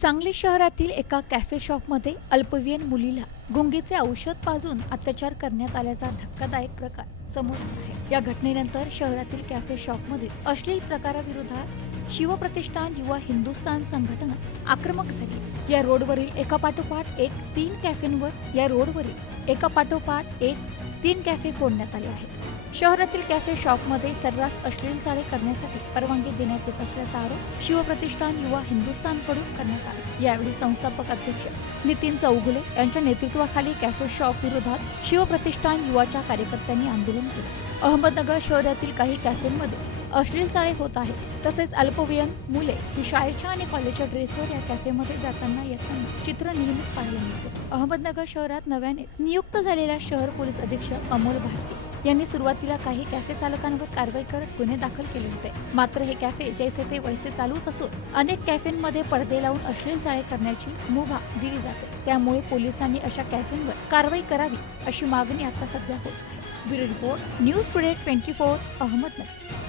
सांगली शहरातील एका कॅफे शॉपमध्ये अल्पवयीन मुलीला गुंगीचे औषध पाजून अत्याचार करण्यात आल्याचा धक्कादायक प्रकार समोर आहे. या घटनेनंतर शहरातील कॅफे शॉपमध्ये अश्लील प्रकाराविरोधात शिवप्रतिष्ठान युवा हिंदुस्थान संघटना आक्रमक झाली. या रोडवरील एका पाठोपाठ एक तीन कॅफेंवर या रोडवरील एका पाठोपाठ एक तीन कॅफे फोडण्यात आले आहेत. शहरातील कॅफे शॉपमध्ये सर्रास अश्लील चाळे करण्यासाठी परवानगी देण्यात येत असल्याचा आरोप शिवप्रतिष्ठान युवा हिंदुस्थानकडून करण्यात आला. यावेळी संस्थापक अध्यक्ष नितीन चौगुले यांच्या नेतृत्वाखाली कॅफे शॉप विरोधात शिवप्रतिष्ठान युवाच्या कार्यकर्त्यांनी आंदोलन केले. अहमदनगर शहरातील काही कॅफेंमध्ये अश्लील चाळे होत आहेत. तसेच अल्पवयीन मुले ही शाळेच्या आणि कॉलेजच्या ड्रेसवर या कॅफेमध्ये जाताना येताना चित्र नेहमीच पाहायला मिळते. अहमदनगर शहरात नव्यानेच नियुक्त झालेल्या शहर पोलीस अधीक्षक अमोल भारती यांनी सुरुवातीला काही कॅफे चालकांवर कारवाई करत गुन्हे दाखल केले होते. मात्र हे कॅफे जैसे ते वैसे चालूच असून अनेक कॅफेंमध्ये पडदे लावून अश्लील चाळे करण्याची मुभा दिली जाते. त्यामुळे पोलिसांनी अशा कॅफेंवर कारवाई करावी अशी मागणी आता सध्या होत bureau report news today twenty four Ahmednagar.